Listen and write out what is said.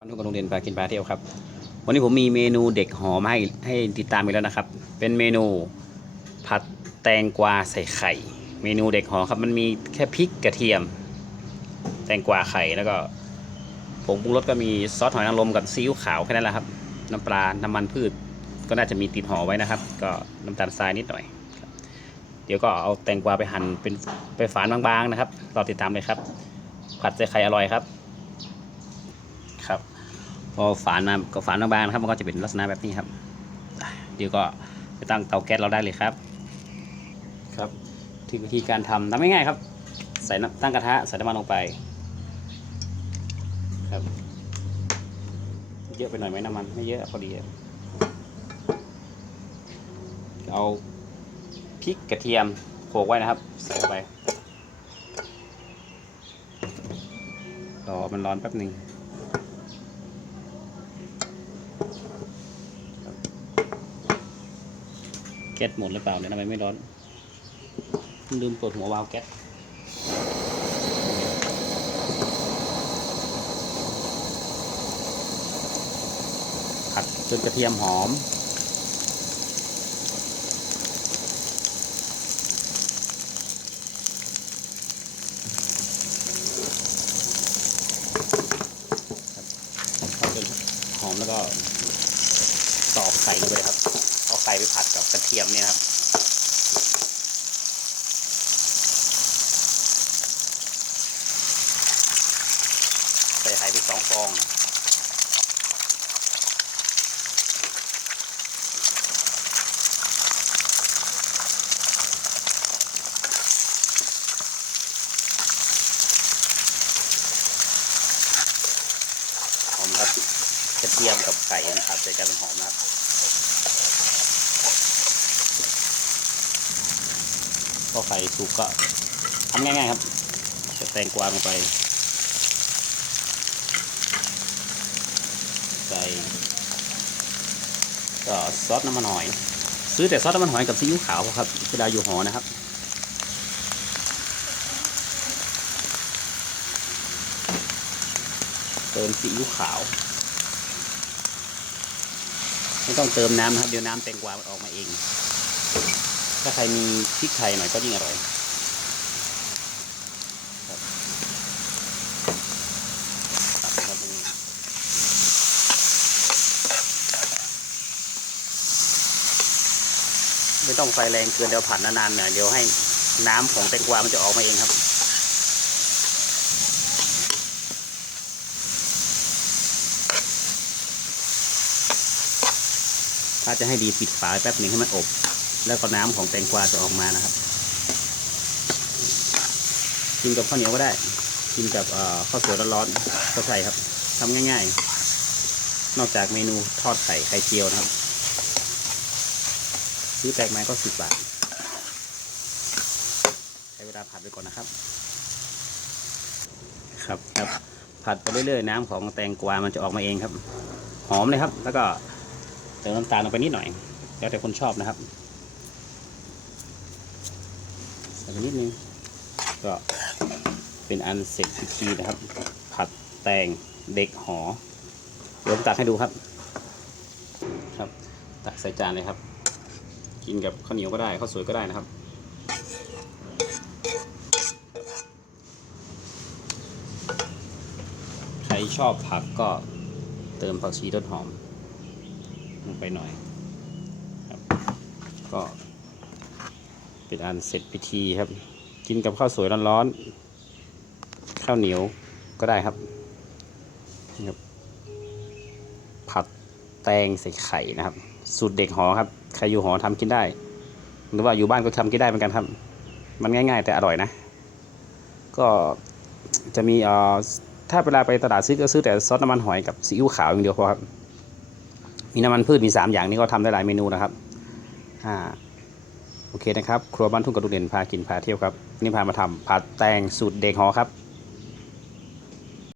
ทุกคนโรงเรียนปลากินปลาเที่ยวครับวันนี้ผมมีเมนูเด็กหอมให้ให้ติดตามอีกแล้วนะครับ เป็นเมนูผัดแตงกวาใส่ไข่ เมนูเด็กหอครับมันมีแค่พริกกระเทียม แตงกวาไข่แล้วก็ผงปรุงรสก็มีซอสหอยนางรมกับซีอิ๊วขาวแค่นั้นแหละครับ น้ำปลาน้ำมันพืช ก็น่าจะมีติดหอไว้นะครับ ก็น้ำตาลทรายนิดหน่อย เดี๋ยวก็เอาแตงกวาไปหั่นเป็นไปฝานบางๆนะครับรอติดตามเลยครับ ผัดใส่ไข่อร่อยครับ พอฝานมาก็ฝานบางๆนะครับมันก็จะเป็นลักษณะแบบนี้ครับเดี๋ยวก็ไปตั้งเตาแก๊สเราได้เลยครับ ครับถึงวิธีการทำทำง่ายๆครับ ใส่น้ำตั้งกระทะใส่น้ำมันลงไปครับเยอะไปหน่อยไหมน้ำมันไม่เยอะพอดีเอาพริกกระเทียมโขลกไว้นะครับใส่เข้าไปรอมันร้อนแป๊บหนึ่ง แก๊สหมดหรือเปล่าเนี่ยทำไมไม่ร้อน ลืมเปิดหัววาล์วแก๊สผัดจนกระเทียมหอม หอมแล้วก็ตอกไข่ลงไปครับ เอาไข่ไปผัดกับกระเทียมเนี่ยครับใส่ไข่ไปสองฟองหอมครับกระเทียมกับไข่นะครับใส่กันเป็นหอมนะครับ พอไข่สุกก็ทำง่ายๆครับจะแตงกวาลงไป ใส่ก็ซอสน้ำมันหอย ซื้อแต่ซอสน้ำมันหอยกับซีอิ๊วขาวครับเวลาอยู่หอนะครับเติมซีอิ๊วขาว ไม่ต้องเติมน้ำนะครับ เดี๋ยวน้ำแตงกวามันออกมาเอง ถ้าใครมีพริกไทยหน่อยก็ยิ่งอร่อยครับไปนี่ไม่ต้องไฟแรงเกินเดี๋ยวผัดนานๆเนี่ยเดี๋ยวให้น้ำของแตงกวามันจะออกมาเองครับถ้าจะให้ดีปิดฝาแป๊บหนึ่งให้มันอบ แล้วก็น้ำของแตงกวาจะออกมานะครับ กินกับข้าวเหนียวก็ได้ กินกับข้าวสวยร้อนๆก็ใส่ครับทำง่าย ๆ นอกจากเมนูทอดไข่ไข่เจียวนะครับซื้อแปลกไม้ก็สิบบาท ใช้เวลาผัดไปก่อนนะครับ ครับครับผัดไปเรื่อยๆ น้ำของแตงกวามันจะออกมาเองครับ หอมเลยครับ แล้วก็เติมน้ำตาลลงไปนิดหน่อย แล้วแต่คนชอบนะครับใส่ ไปนิดนึงก็เป็นอันเสร็จพิธีนะครับ ผัดแตงเด็กหอเดี๋ยวผมตักให้ดูครับ ครับ ตักใส่จานเลยครับ กินกับข้าวเหนียวก็ได้ข้าวสวยก็ได้นะครับใครชอบผักก็เติมผักชีต้นหอมลงไปหน่อยครับก็ เป็นอันเสร็จพิธีครับ กินกับข้าวสวยร้อนๆข้าวเหนียวก็ได้ครับครับ ผัดแตงใส่ไข่นะครับ สูตรเด็กหอครับ ใครอยู่หอทำกินได้ หรือว่าอยู่บ้านก็ทำกินได้เหมือนกันครับ มันง่าย ๆ แต่อร่อยนะ ก็จะมีเอ่อถ้าเวลาไปตลาดซื้อก็ซื้อแต่ซอสน้ำมันหอยกับซีอิ๊วขาวอย่างเดียวพอครับ มีน้ำมันพืชมี 3 อย่างนี้ก็ทำได้หลายเมนูนะครับอ่า โอเคนะครับ ครัวบ้านทุ่งกระดูกเด่นพากินพาเที่ยวครับ นี่พามาทำผัดแตงสูตรเด็กหอครับ